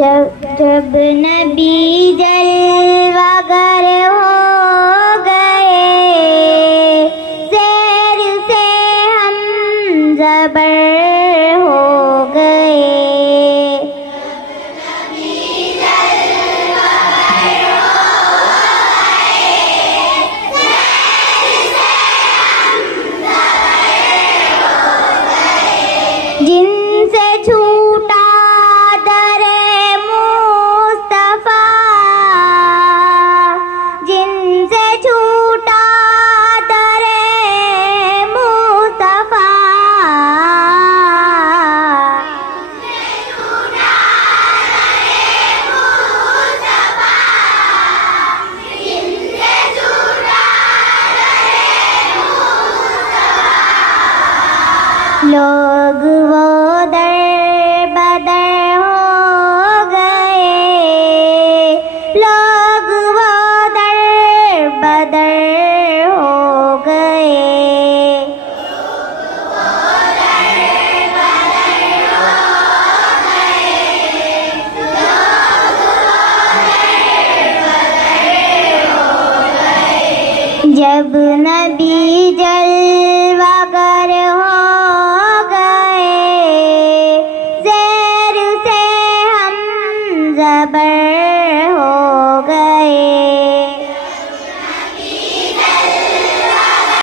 जब जब नबी जलवागर हो गए, ज़ेर से हम ज़बर हो गए। जिनसे छूटा दरे मुस्तफा, जिनसे छूटा दरे मुस्तफा, लोग वो दर बदर हो गए, लोग वो दर बदर हो गए। जब नबी जलवागर हो गए, ज़ेर से हम ज़बर